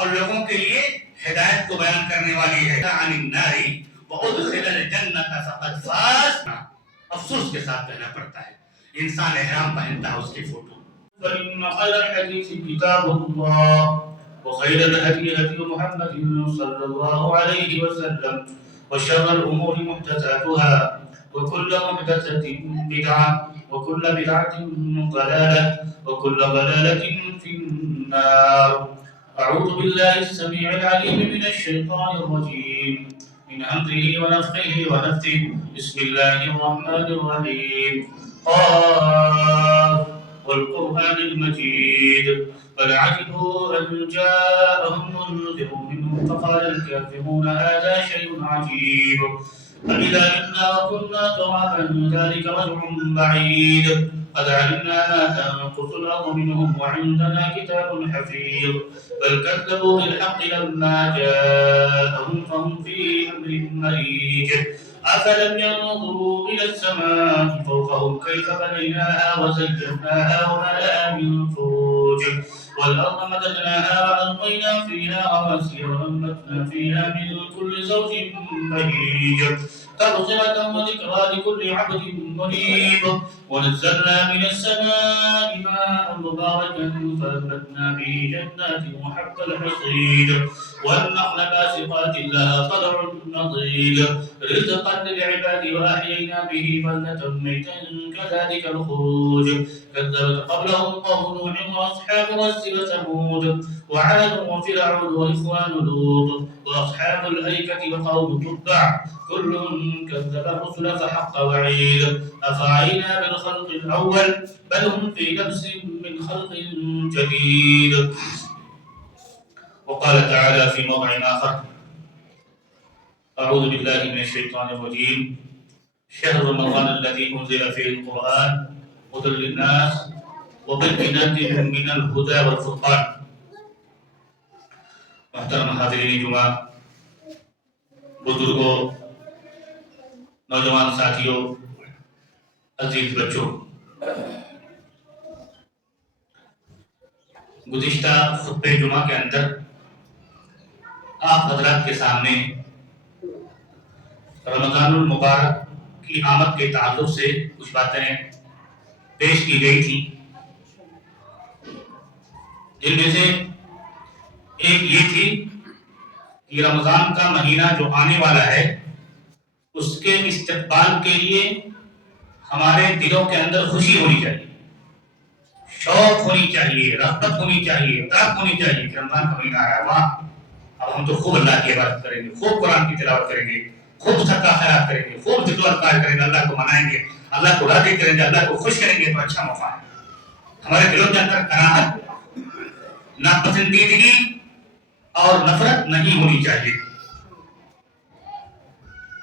اور لوگوں کے لیے ہدایت کو بیان کرنے والی ہے. عن النار وادخل الجنة فقد فاز. افسوس کے ساتھ کہنا پڑتا ہے انسان احرام پہنتا ہے اس کی فوٹو. فإن خير الحديث كتاب الله وخير الهدي هدي محمد صلى الله عليه وسلم وشر الأمور محدثاتها وكل محدثة بدعة وكل بدعة ضلالة وكل ضلالة في النار. أعوذ بالله السميع العليم من الشيطان الرجيم من همزه ونفخه ونفثه. بسم الله الرحمن الرحيم. قاف والقرآن المجيد بل عجبوا أن جاءهم منذر منهم فقال الكافرون هذا شيء عجيب أإذا متنا وكنا ترابا ذلك رجع بعيد قد علمنا ما تنقص الأرض منهم وعندنا كتاب حفيظ بل كذبوا بالحق لما جاءهم فهم في أمر مريج أفلم ينظروا إلى السماء فوقهم كيف بنيناها وزيناها وما لها من فروج والأرض مددناها وألقينا فيها رواسي وأنبتنا فيها من كل زوج بهيج تبصرة وذكرى لكل عبد منيب ونزلنا من السماء ماء مباركا فأنبتنا به جنات وحب الحصيد والنخل باسقات لها طلع نضيد رزقا للعباد وأحيينا به بلدة ميتا كذلك الخروج كذبت قبلهم قوم نوح وأصحاب الرس وثمود وعاد وفرعون وإخوان لوط وأصحاب الأيكة وقوم تبع كل كذب الرسل فحق وعيد أفعينا بالخلق الأول بل هم في لبس من خلق جديد. وقال تعالى في موضع آخر أعوذ بالله من الشيطان الرجيم شهر رمضان الذي أنزل فيه القرآن هدى للناس وبينات من الهدى والفرقان. محترم حاضرین جمعہ، بزرگوں، نوجوان ساتھیوں، عزیز بچوں، گزشتہ خطبہ جمعہ کے اندر آپ حضرات کے سامنے رمضان المبارک کی آمد کے تعلق سے کچھ باتیں پیش کی گئی تھی، جن میں سے ایک یہ تھی کہ رمضان کا مہینہ جو آنے والا ہے اس کے استقبال کے لیے ہمارے دلوں کے اندر خوشی ہونی چاہیے، شوق ہونی چاہیے، رغبت ہونی چاہیے، طرف ہونی چاہیے کہ رمضان کا مہینہ آیا، واہ اب ہم تو خوب اللہ کی عبادت کریں گے، خوب قرآن کی تلاوت کریں گے، خوب صدقہ خیرات کریں گے، خوب ذکر و اذکار کریں گے، اللہ کو منائیں گے، اللہ کو راضی کریں گے، اللہ کو خوش کریں گے، تو اچھا موقع ہے. ہمارے دلوں کے اندر کراہت، ناپسندیدگی اور نفرت نہیں ہونی چاہیے.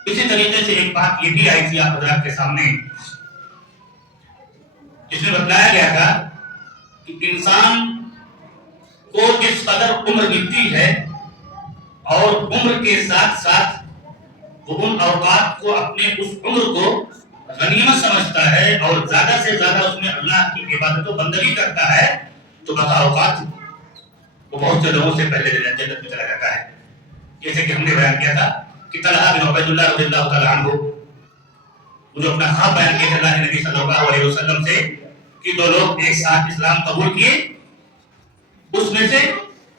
اسی طریقے سے ایک بات یہ بھی آئی تھی آپ حضرات کے سامنے، جس میں بتلایا گیا تھا کہ انسان کو جس قدر عمر ملتی ہے اور عمر کے ساتھ ساتھ وہ ان اوقات کو اپنے اس عمر کو غنیمت سمجھتا ہے اور زیادہ سے زیادہ اس میں اللہ کی عبادت و بندگی کرتا ہے، تو بقا اوقات وہ بہت سے لوگوں سے پہلے جنت میں چلا جاتا ہے. جیسے کہ ہم نے بیان کیا تھا کہ طلحہ بن عبید اللہ رضی اللہ تعالیٰ عنہ وہ جو اپنا خواب بیان کیا تھا اللہ نبی صلی اللہ علیہ وسلم سے کہ دو لوگ ایک ساتھ اسلام قبول کیے، اس میں سے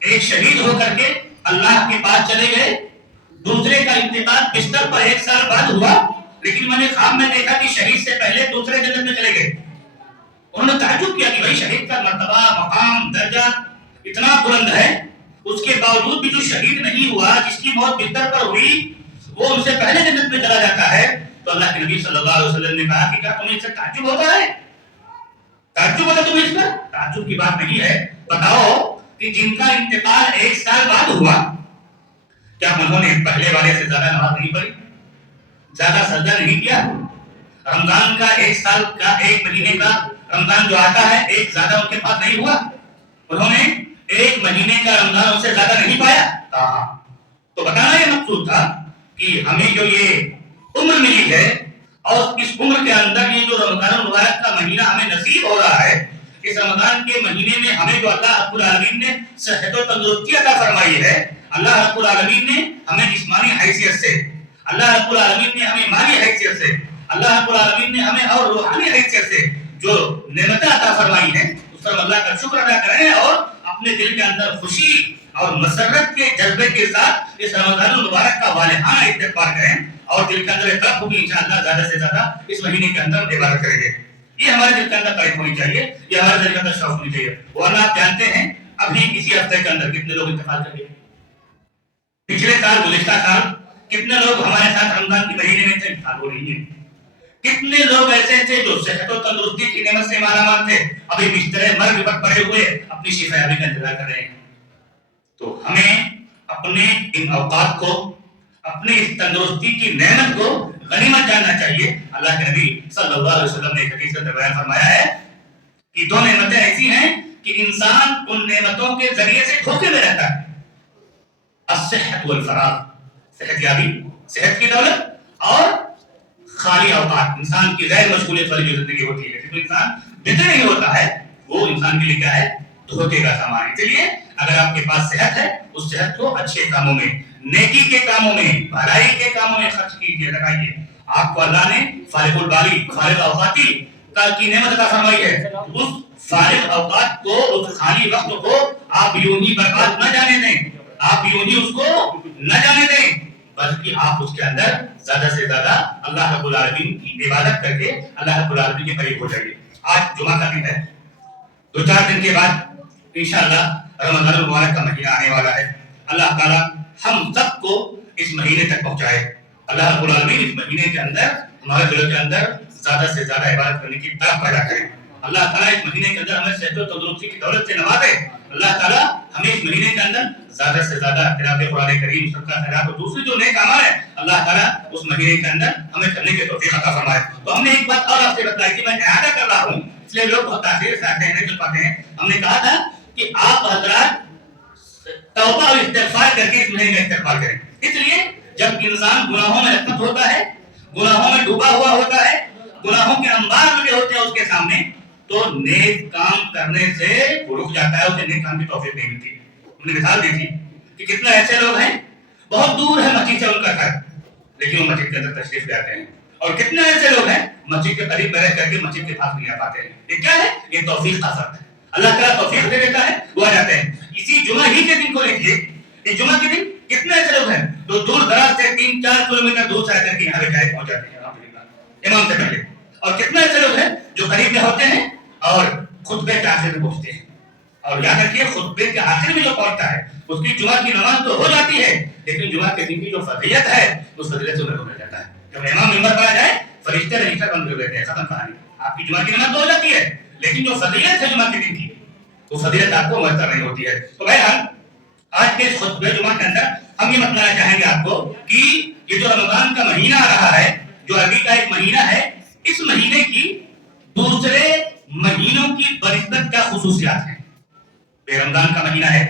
ایک شہید ہو کر کے اللہ کے پاس چلے گئے، دوسرے کا انتقال بستر پر 1 سال بعد ہوا، لیکن میں نے خواب میں دیکھا کہ شہید سے پہلے دوسرے جنت میں چلے گئے. انہوں نے تعجب کیا کہ بھائی شہید کا مرتبہ، مقام، درجہ اتنا بلند ہے، اس کے باوجود بھی جو شہید نہیں ہوا، جس کی موت بستر پر ہوئی، وہ ان سے پہلے جنت میں چلا جاتا ہے. تو اللہ کے نبی صلی اللہ علیہ وسلم نے کہا کہ کیا تمہیں اس سے تعجب ہوتا ہے؟ تعجب ہوتا تمہیں اس پر؟ تعجب کی بات نہیں ہے. بتاؤ کہ جن کا انتقال 1 سال بعد ہوا، کیا انہوں نے پہلے والے سے زیادہ نماز نہیں پڑھی، زیادہ سجدہ نہیں کیا؟ رمضان کا 1 سال کا 1 مہینے کا رمضان جو آتا ہے ایک زیادہ ان کے پاس نہیں ہوا؟ انہوں نے 1 مہینے کا رمضان ان سے زیادہ نہیں پایا؟ کہا. تو بتانا یہ مقصود تھا کہ ہمیں جو یہ عمر ملی ہے اور اس عمر کے اندر یہ جو رمضان المبارک کا مہینہ ہمیں نصیب ہو رہا ہے، اس رمضان کے مہینے میں ہمیں جو اللہ رب العالمین نے صحت و تندرستی عطا فرمائی ہے، اللہ رب العالمین نے ہمیں جسمانی حیثیت سے، اللہ رب العالمین نے ہمیں مالی حیثیت سے، اللہ رب العالمین نے ہمیں اور روحانی حیثیت سے جو نعمتیں عطا فرمائی ہیں، اس پر اللہ کا شکر ادا کریں اور اپنے دل کے اندر خوشی اور مسرت کے جذبے کے ساتھ اس رمضان المبارک کا والہانہ استقبال کریں اور دل کے اندر طلب ہوگی انشاءاللہ زیادہ سے زیادہ اس مہینے کے اندر عبادت کریں گے. یہ ہمارے دل کے اندر طلب ہونی چاہیے، یہ ہمارے دل کے اندر شوق ہونی چاہیے. ورنہ آپ جانتے ہیں ابھی اسی ہفتے کے اندر کتنے لوگ انتقال کر گئے، پچھلے سال گزشتہ سال کتنے لوگ ہمارے ساتھ رمضان کے مہینے میں انتقال ہو رہی ہیں. کتنے لوگ ایسے تھے جو صحت و تندرستی کی نعمت سے مالا مال تھے، ابھی بستر مرگ پر پڑے ہوئے اپنی شفایابی کا انتظار کر رہے ہیں. تو ہمیں اپنے ان اوقات کو، اپنی اس تندرستی کی نعمت کو غنیمت جاننا چاہیے. اللہ کے نبی صلی اللہ علیہ وسلم نے ایک حدیث میں بیان فرمایا ہے کہ دو نعمتیں ایسی ہیں کہ انسان ان نعمتوں کے ذریعے سے دھوکے میں رہتا ہے. الصحت والفراغ، صحت یابی، صحت کی دولت، اور خالی اوقات، انسان کی غیر مشغولیت والی جو زندگی ہوتی ہے. لیکن انسان بزی نہیں ہوتا ہے وہ انسان کے لیے کیا ہے؟ دھوکے کا سامان ہے. چلیے اگر آپ کے پاس صحت ہے، اس صحت کو اچھے کاموں میں، نیکی کے کاموں میں، بھلائی کے کاموں میں خرچ کیجیے، لگائیے. آپ کو اللہ نے فارغ البالی، فارغ اوقاتی کی نعمت عطا فرمائی ہے. اس فارغ اوقات کو، اس خالی وقت کو آپ یوں ہی برباد نہ جانے دیں، آپ یوں ہی اس کو نہ جانے دیں، بلکہ آپ اس کے اندر زیادہ سے زیادہ اللہ رب العالمین کی عبادت کر کے اللہ رب العالمین کے قریب ہو جائیے. آج جمعہ کا دن ہے، 2-4 دن کے بعد انشاءاللہ رمضان المبارک کا مہینہ آنے والا ہے. اللہ تعالیٰ ہم سب کو اس مہینے تک پہنچائے. اللہ رب العالمین اس مہینے کے اندر ہمارے دلوں کے اندر زیادہ سے زیادہ عبادت کرنے کی طرف پیدا کرے. اللہ تعالیٰ اس مہینے کے اندر ہمیں صحت و تندرستی کی دولت سے نوازے. اللہ تعالیٰ ہمیں اس مہینے کے اندر زیادہ سے زیادہ قراءت قرآن کریم، صدقہ خیرات اور دوسری جو نیک اعمال ہیں، اللہ تعالیٰ اس مہینے کے اندر ہمیں کرنے کی توفیق عطا فرمائے. تو ہم نے ایک بات اور آپ سے بتائی تھی، میں اعادہ کر رہا ہوں اس لیے لوگ بہت تاثیر سے آتے ہیں، نہیں چل پاتے ہیں. ہم نے کہا تھا کہ آپ حضرات توبہ اور استغفار کر کے اس مہینے کا استقبال کریں. اس لیے جب انسان گناہوں میں لطمت ہوتا ہے، گناہوں میں ڈوبا ہوا ہوتا ہے، گناہوں کے انبار لگے ہوتے ہیں اس کے سامنے، تو نیک کام کرنے سے وہ رک جاتا ہے، اسے نیک کام کی توفیق نہیں ملتی. ہم نے مثال دی تھی کہ کتنے ایسے لوگ ہیں بہت دور ہے مسجد سے ان کا گھر، لیکن وہ مسجد کے اندر تشریف لے آتے ہیں، اور کتنے ایسے لوگ ہیں مسجد کے قریب میں رہ کر کے مسجد کے پاس نہیں آ پاتے ہیں. یہ کیا ہے؟ یہ توفیق کا فرق ہے. اللہ تعالیٰ توفیق دے دیتا ہے، وہ آ جاتے ہیں. اسی جمعہ ہی کے دن کو دیکھیے، اس جمعہ کے دن کتنے ایسے لوگ ہیں جو دور دراز سے 3-4 کلومیٹر دور سے آ کر کے یہاں پہ پہنچ جاتے ہیں امام سے پہلے. اور کتنے ایسے لوگ ہیں جو قریب میں ہوتے ہیں اور خطبے کے آخر میں پہنچتے ہیں. اور یاد رکھیے خطبے کے آخر میں جو پہنچتا ہے اس کی جمعہ کی نماز تو ہو جاتی ہے، لیکن جمعہ کے دن کی جو فضیلت ہے اس فضیلت سے محروم رہ جاتا ہے. جب امام منبر پر آ جائے فرشتے رجسٹر بند کر دیتے ہیں، ختم کہانی. آپ کی جمعہ کی نماز تو ہو جاتی ہے، لیکن جو فضیلت ہے جمعہ کے دن کی وہ فضیلت آپ کو میسر نہیں ہوتی ہے. تو بہرحال آج کے اس خطبہ جمعہ کے اندر ہم یہ بتانا چاہیں گے آپ کو کہ یہ جو رمضان کا مہینہ آ رہا ہے، جو عربی کا ایک مہینہ ہے، اس مہینے کی دوسرے مہینوں کی بنسبت کیا خصوصیات ہیں. بے رمضان کا مہینہ ہے،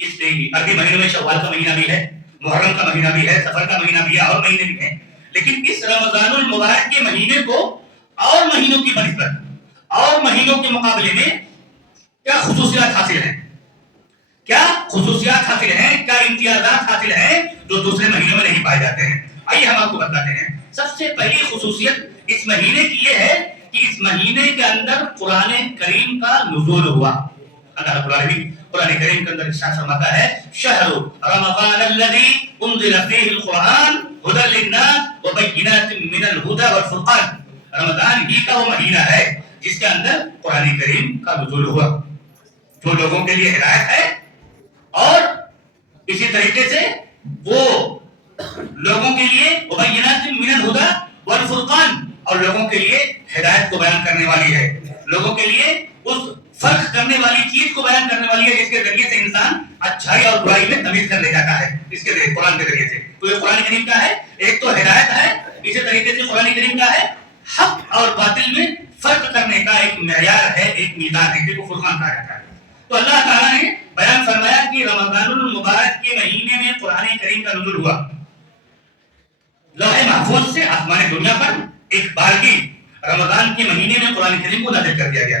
اس سے عربی مہینوں میں شوال کا مہینہ بھی ہے، محرم کا مہینہ بھی ہے، سفر کا مہینہ بھی ہے، اور مہینے بھی ہیں. لیکن اس رمضان المبارک کے مہینے کو اور مہینوں کی بنسبت، اور مہینوں کے مقابلے میں کیا خصوصیات حاصل ہیں، کیا خصوصیات حاصل ہیں، کیا امتیازات حاصل ہیں جو دوسرے مہینوں میں نہیں پائے جاتے ہیں. آئیے ہم آپ کو بتاتے ہیں. سب سے پہلی خصوصیت اس مہینے کی یہ ہے کہ اس مہینے کے اندر قرآن کریم کا نزول ہوا. اللہ رب العالمین قرآن کریم کے اندر ارشاد فرماتا ہے شہر رمضان الذی انزل فیہ القرآن ھدی للناس وبینات من الھدی والفرقان. رمضان ہی کا وہ مہینہ ہے جس کے اندر قرآن کریم کا نزول ہوا، جو لوگوں کے لیے ہدایت ہے، اور اسی طریقے سے وہ لوگوں کے لیے وبینات من الھدی والفرقان، اور لوگوں کے لیے ہدایت کو بیان کرنے والی ہے، لوگوں کے لیے اس فرق کرنے والی چیز کو بیان کرنے والی ہے جس کے ذریعے سے انسان اچھائی اور برائی میں تمیز کر لے جاتا ہے. اس کے ذریعے قرآن کے ذریعے سے تو یہ قرآن کریم کا ہے، ایک تو ہدایت ہے، اسی طریقے سے قرآن کریم کا ہے حق اور باطل میں فرق کرنے کا ایک معیار ہے، ایک میزان ہے، جس کو فرقان کہا جاتا ہے. تو اللہ تعالیٰ نے بیان فرمایا کہ رمضان المبارک کے مہینے میں قرآن کریم کا نزول ہوا. لوح محفوظ سے آسمان دنیا پر ایک بارگی رمضان کے مہینے میں قرآن کریم کو نازل کر دیا گیا.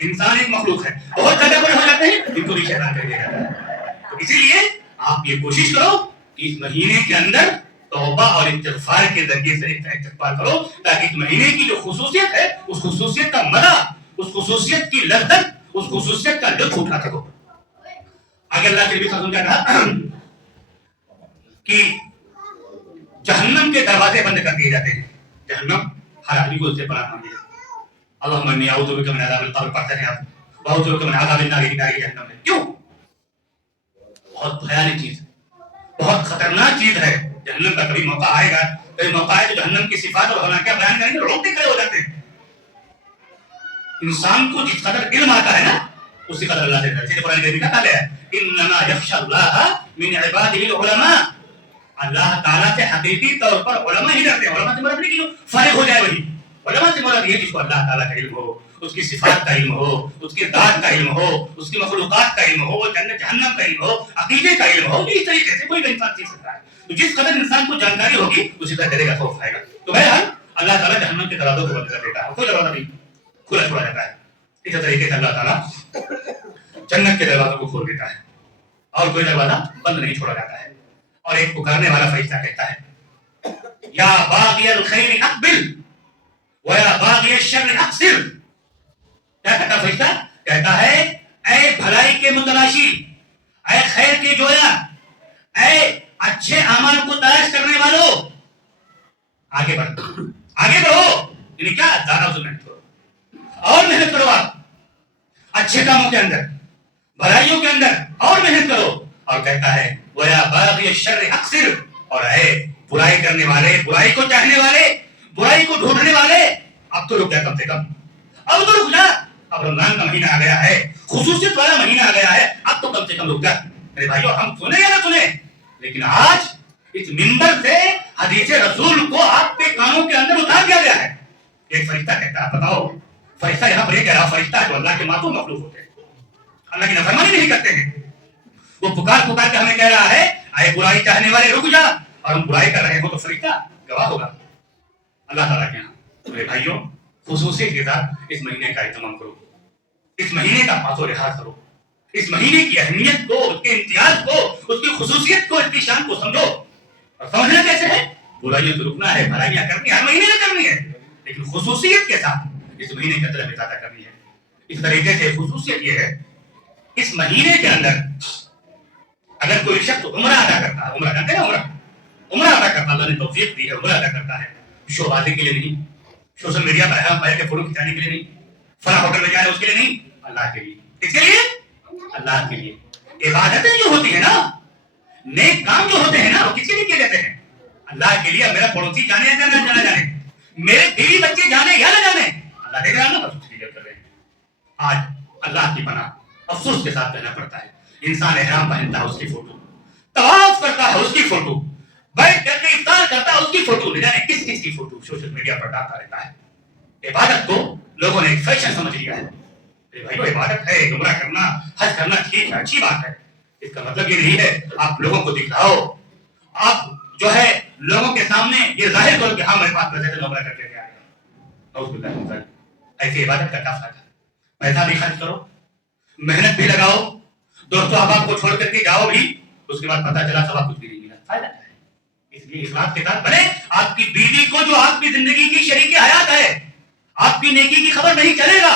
انسان ایک مخلوق ہے, بہت زیادہ بڑے ہو جاتے ہیں, ان کو بھی شیطان کر دیا جاتا ہے. تو اسی لیے آپ یہ کوشش کرو کہ اس مہینے کے اندر توبہ اور استغفار کے ذریعے سے استغفار کرو, تاکہ اس مہینے کی جو خصوصیت ہے اس خصوصیت کا مزہ, اس خصوصیت کی لذت, اس خصوصیت کا لطف اٹھا سکو. آگے اللہ کے نبی صلی اللہ علیہ وسلم کہا کہ جہنم کے دروازے بند کر دیے جاتے ہیں. جہنم ہر آدمی کو اس سے پناہ مانگی ہے. اللہم انی اعوذ بک من عذاب القبر پڑھتے ہیں آپ, واعوذ بک من عذاب النار جہنم ہے. کیوں؟ بہت بھیانک چیز, بہت خطرناک چیز ہے. جہنم کا کبھی موقع آئے گا, کبھی موقع آئے تو جہنم کی صفات اور حالانکہ بیان کریں گے, روٹے کھڑے ہو جاتے ہیں. انسان کو جس قدر علم آتا ہے نا اسی قدر اللہ سے ڈرتے ہیں. قرآن کریم کا تعالیٰ ہے انما یخشی اللہ من عبادہ العلماء, اللہ تعالیٰ سے حقیقی طور پر علماء ہی ڈرتے ہیں. علماء سے مراد نہیں کہ جو فارغ ہو جائے وہی, علماء سے مراد یہ جس کو اللہ تعالیٰ کا علم ہو, اس کی صفات کا علم ہو, اس کی ذات کا علم ہو, اس کی مخلوقات کا علم ہو, جنت جہنم کا علم ہو, عقیدے کا علم ہو. اس طریقے سے کوئی بھی انسان سیکھ سکتا ہے. تو جس قدر انسان کو جانکاری ہوگی اسی طرح ڈرے گا, خوف آئے گا. تو بہرحال اللہ تعالیٰ جہنم کے دروازوں کو بند کر دیتا ہے, کوئی دروازہ نہیں کھلا چھوڑا جاتا ہے. اسی طریقے سے اللہ تعالیٰ جنت کے دروازوں کو کھول دیتا ہے اور کوئی دروازہ بند نہیں چھوڑا جاتا ہے. اور ایک پکارنے والا فرشتہ کہتا ہے یا باغی الخیر اقبل ویا باغی الشر اقصر. کیا کہتا فرشتہ؟ کہتا ہے اے بھلائی کے متلاشی, اے خیر کے جویا, اے اچھے اعمال کو تلاش کرنے والوں, آگے بڑھو, آگے بڑھو. یعنی کیا؟ زیادہ سے محنت کرو اور محنت کرو, آپ اچھے کاموں کے اندر, بھلائیوں کے اندر اور محنت کرو. اور کہتا ہے وَيَا بَاغِيَ الشَّرِّ أَقْصِرْ, اور اے برائی کرنے والے, برائی کو چاہنے والے, برائی کو ڈھونڈنے والے, اب تو رک جا کم سے کم, اب تو رک جا. اب رمضان کا مہینہ آ گیا ہے, خصوصیت والا مہینہ آ گیا ہے, اب تو کم سے کم رک جا. میرے بھائیو, ہم سنیں یا نہ سنیں, لیکن آج اس منبر سے حدیث رسول کو آپ کے کانوں کے اندر اتار دیا گیا ہے. ایک فرشتہ کہتا ہے, بتاؤ فرشتہ یہاں پر یہ کہہ رہا, فرشتہ ہے جو اللہ کے معصوم مخلوق ہوتے ہیں, اللہ کی نافرمانی نہیں کرتے ہیں, وہ پکار پکار کے ہمیں کہہ رہا ہے اے برائی چاہنے والے رک جا, اور ہم برائی کر رہے ہو تو فرشتہ گواہ ہوگا اللہ تعالیٰ کے یہاں. میرے بھائیوں, خصوصیت کے ساتھ اس مہینے کا اہتمام کرو, اس مہینے کا پاس و لحاظ کرو, اس مہینے کی اہمیت کو, اس کے امتیاز کو, اس کی خصوصیت کو, اس کی شان کو سمجھو. اور سمجھنا کیسے ہے؟ برائیوں سے رکنا ہے, بھلائیاں کرنی ہر مہینے میں کرنی ہے, لیکن خصوصیت کے ساتھ اس مہینے کے اندر ہمیں زیادہ کرنی ہے. اس طریقے سے خصوصیت یہ ہے, اس مہینے کے اندر اگر کوئی شخص عمرہ ادا کرتا ہے, عمرہ جانتے ہیں نا, عمرہ ادا کرتا, اللہ نے توفیق دی ہے, عمرہ ادا کرتا ہے, شو بازی کے لیے نہیں, سوشل میڈیا پر ہم پہلے کے فوٹو کھنچانے کے لیے نہیں, فلاں ہوٹل میں جائے اس کے لیے نہیں, اللہ کے لیے. اس کے لیے اللہ کے لیے. عبادتیں جو ہوتی ہیں نا, نیک کام جو ہوتے ہیں نا, وہ کس کے لیے کیے جاتے ہیں؟ اللہ کے لیے. میرا پڑوسی جانے یا نہ جانے, میرے بیوی بچے جانے یا نہ جانے, اللہ دیکھ رہا نا, بس اس کے لیے کر رہے ہیں. آج اللہ کی پناہ افسوس کے ساتھ کہنا پڑتا ہے, انسان احرام پہنتا ہے اس کی فوٹو, طواف کرتا ہے اس کی فوٹو, بیٹھ کر کے افطار کرتا ہے اس کی فوٹو, نہ جانے کس کس کی فوٹو سوشل میڈیا پر ڈالتا رہتا ہے. عبادت کو لوگوں نے ایک فیشن سمجھ لیا ہے. بھائیو, عبادت ہے, عمرہ کرنا, حج کرنا ٹھیک ہے, اچھی بات ہے. اس کا مطلب یہ نہیں ہے آپ لوگوں کو دکھاؤ, آپ جو ہے لوگوں کے سامنے یہ ظاہر کرو کہ ہاں میرے پاس پیسے عمرہ کر کے آئے. ایسی عبادت کا کیا فائدہ؟ پیسہ بھی خرچ کرو, محنت بھی لگاؤ, دوستوں احباب کو چھوڑ کر کے جاؤ بھی, اس کے بعد پتہ چلا سوا کچھ بھی نہیں ملا, فائدہ کیا ہے؟ اس لیے اخلاص کے ساتھ بنے. آپ کی بیوی کو جو آپ کی زندگی کی شریک حیات ہے, آپ کی نیکی کی خبر نہیں چلے گا,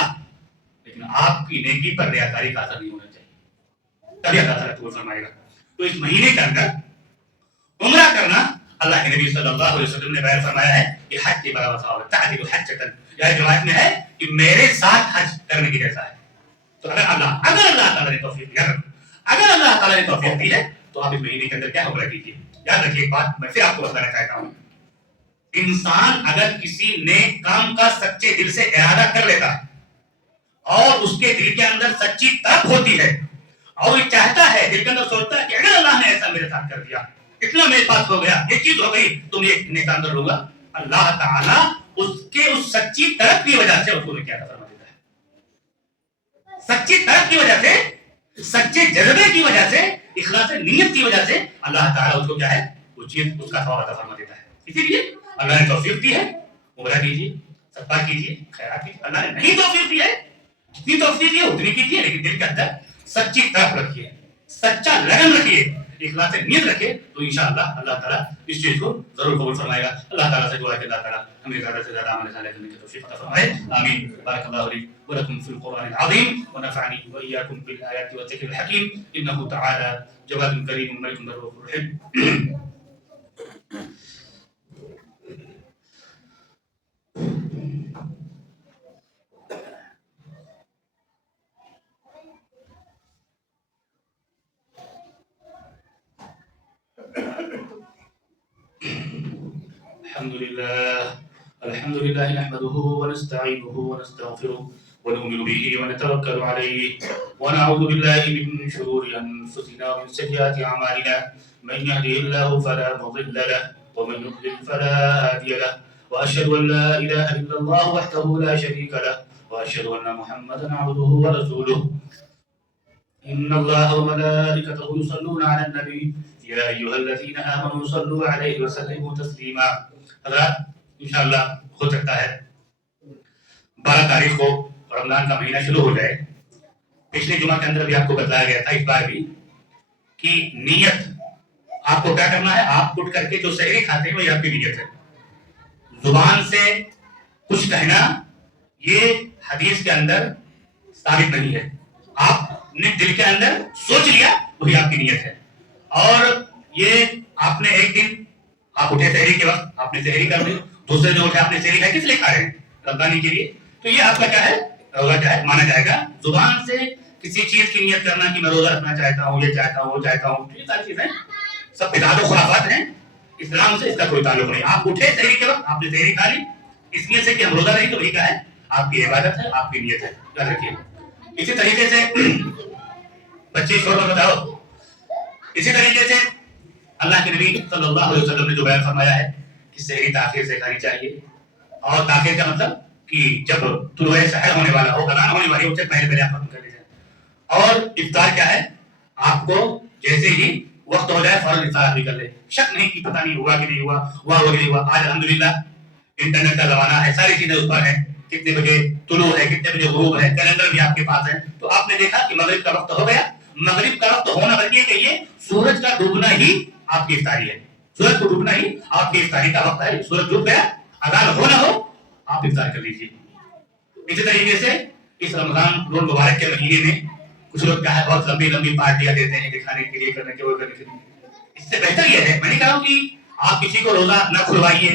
لیکن آپ کی نیکی پر ریاکاری کا اثر نہیں ہونا چاہیے, تبھی اللہ تعالیٰ قبول فرمائے گا. تو اس مہینے کے اندر عمرہ کرنا, اللہ کے نبی صلی اللہ علیہ وسلم نے بیان فرمایا ہے کہ حج کی برابر ثواب ہے, تعدیل حجۃ, یہ روایت میں ہے کہ میرے ساتھ حج کرنے کی جیسا ہے. تو اگر اللہ تعالیٰ نے توفیق دیا, اگر اللہ تعالیٰ نے توفیق دی ہے تو آپ اس مہینے کے اندر کیا عمرہ کیجیے. یاد رکھیے ایک بات, میں پھر آپ کو بتانا چاہتا ہوں, انسان اگر کسی نیک کام کا سچے دل سے ارادہ کر لیتا ہے اور اس کے دل کے اندر سچی طلب ہوتی ہے اور وہ چاہتا ہے, دل کے اندر سوچتا ہے کہ اگر اللہ نے ایسا میرے ساتھ کر دیا, اتنا میرے پاس ہو گیا, یہ چیز ہو گئی, تو میں ایک نیک کام کر لوں گا, اللہ تعالیٰ اس کے اس سچی طلب کی وجہ سے اس کو کیا فرما دیتا ہے. سچی طلب کی وجہ سے, سچے جذبے کی وجہ سے, اخلاص نیت کی وجہ سے اللہ تعالیٰ اس کو کیا ہے, وہ چیز اس کا ثواب عطا فرما دیتا ہے. اسی لیے اللہ نے توفیق دی ہے, عمرہ کیجیے, صدقہ کیجیے, خیرات کیجیے. اللہ نے نہیں توفیق دی ہے, جتنی توفیق ہے اتنی کیجیے، لیکن دل کے اندر سچی طرف رکھیے، سچا لگن رکھیے، اخلاص نیت رکھے، تو انشاءاللہ اللہ تعالیٰ اس چیز کو ضرور قبول فرمائے گا۔ اللہ تعالیٰ سے دعا کہ اللہ تعالیٰ ہمیں زیادہ سے زیادہ عمل صالح کرنے کی توفیق عطا فرمائے، آمین۔ بارک اللہ لی ولکم فی القرآن العظیم ونفعنی وإیاکم بالآیات والذکر الحکیم، انہ تعالی جواد کریم ملک رؤوف رحیم۔ الحمد لله نحمده ونستعينه ونستغفره ونؤمن به ونتوكل عليه ونعوذ بالله من شرور أنفسنا ومن سيئات أعمالنا، من يهده الله فلا مضل له ومن يضلل فلا هادي له، وأشهد أن لا إله إلا الله وحده لا شريك له، وأشهد أن محمدا عبده ورسوله، إن الله وملائكته يصلون على النبي يا أيها الذين آمنوا صلوا عليه وسلموا تسليما۔ حضرات انشاءاللہ ہو سکتا ہے 12 تاریخ کو رمضان کا مہینہ شروع ہو جائے۔ پچھلے جمعہ کے اندر بھی آپ کو بتلایا گیا تھا، اس بار بھی، کہ نیت آپ کو کیا کرنا ہے۔ آپ اٹھ کر کے جو سحری کھاتے ہیں وہی آپ کی نیت ہے۔ زبان سے کچھ کہنا یہ حدیث کے اندر ثابت نہیں ہے، آپ نے دل کے اندر سوچ لیا وہی آپ کی نیت ہے۔ اور یہ آپ نے ایک دن آپ اٹھے سحری کے وقت آپ نے سحری کر لی، دوسرے جو اٹھے آپ نے سحری کھائی، کس لیے کھا رہے ہیں؟ رمضانی کے لیے۔ تو یہ آپ کا کیا ہے، روزہ کیا ہے مانا جائے گا۔ زبان سے کسی چیز کی نیت کرنا کہ میں روزہ رکھنا چاہتا ہوں، یہ چاہتا ہوں، وہ چاہتا ہوں، یہ ساری چیزیں سب بدعت و خرافات ہیں، اسلام سے اس کا کوئی تعلق نہیں۔ آپ اٹھے سحری کے وقت آپ نے سحری کھا لی، اس نیت سے کہ ہم روزہ نہیں، تو وہی کیا ہے، آپ کی عبادت ہے، آپ کی نیت ہے، یاد رکھیے۔ اسی طریقے سے بچے شور میں بتاؤ، اسی طریقے سے اللہ کے نبی صلی اللہ علیہ وسلم نے جو بیان فرمایا ہے کہ سحری تاخیر سے کھانی چاہیے، اور تاخیر کا مطلب کہ جب طلوع سحر ہونے والا ہو، اذان ہونے والی ہو، اس سے پہلے پہلے آپ ختم کر لیجیے۔ اور افطار کیا ہے، آپ کو جیسے ہی وقت ہو جائے فوراً افطار بھی کر لے، شک نہیں کہ پتہ نہیں ہوا کہ نہیں ہوا، ہوا کہ نہیں ہوا۔ آج الحمدللہ انٹرنیٹ کا زمانہ ہے، ساری چیزیں اس پر ہیں، کتنے بجے طلوع ہے، کتنے بجے غروب ہے، کیلنڈر بھی آپ کے پاس ہے۔ تو آپ نے دیکھا کہ مغرب کا وقت ہو گیا، مغرب کا وقت ہونا بلکہ کہ یہ سورج کا ڈوبنا ہی آپ کی افطاری ہے، سورج کو ڈوبنا ہی آپ کی افطاری کا وقت ہے۔ سورج ڈوب گیا، اذان ہو نہ ہو، آپ افطار کر لیجیے۔ اسی طریقے سے اس رمضان مبارک کے مہینے میں کچھ لوگ کیا ہے بہت لمبی لمبی پارٹیاں دیتے ہیں دکھانے کے لیے، کرنے کے وہ کرنے کے لیے۔ اس سے بہتر یہ ہے، میں نہیں کہہ رہا ہوں کہ آپ کسی کو روزہ نہ کھلوائیے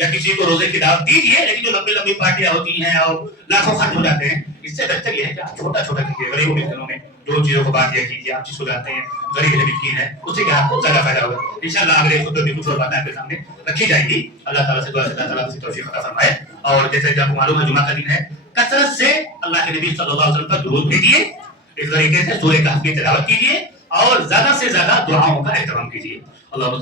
یا کسی کو روزے کی دعوت دیجیے، لیکن جو لمبی لمبی پارٹیاں ہوتی ہیں اور لاکھوں خرچ ہو جاتے ہیں، اس سے بہتر یہ ہے کہ آپ چھوٹا چھوٹا کیجیے۔ غریبوں کے دنوں میں جو چیزوں کو بات دیا کیجیے، آپ جس کو جانتے ہیں غریب ہے مسکین ہے، اس سے کیا آپ کو زیادہ فائدہ ہوگا۔ انشاءاللہ اگلے خطبے میں کچھ اور باتیں آپ کے سامنے رکھی جائیں گی۔ اللہ تعالیٰ سے دعا ہے اللہ تعالیٰ سے توفیق عطا فرمائے۔ اور جیسے کہ آپ کو معلوم ہے جمعہ کا دن ہے، کثرت سے اللہ کے نبی صلی اللہ علیہ وسلم پر درود بھیجیے، اس طریقے سے سورہ کہف کی تلاوت کیجیے، اور زیادہ سے زیادہ دعاؤں کا اہتمام کیجیے۔ اللہ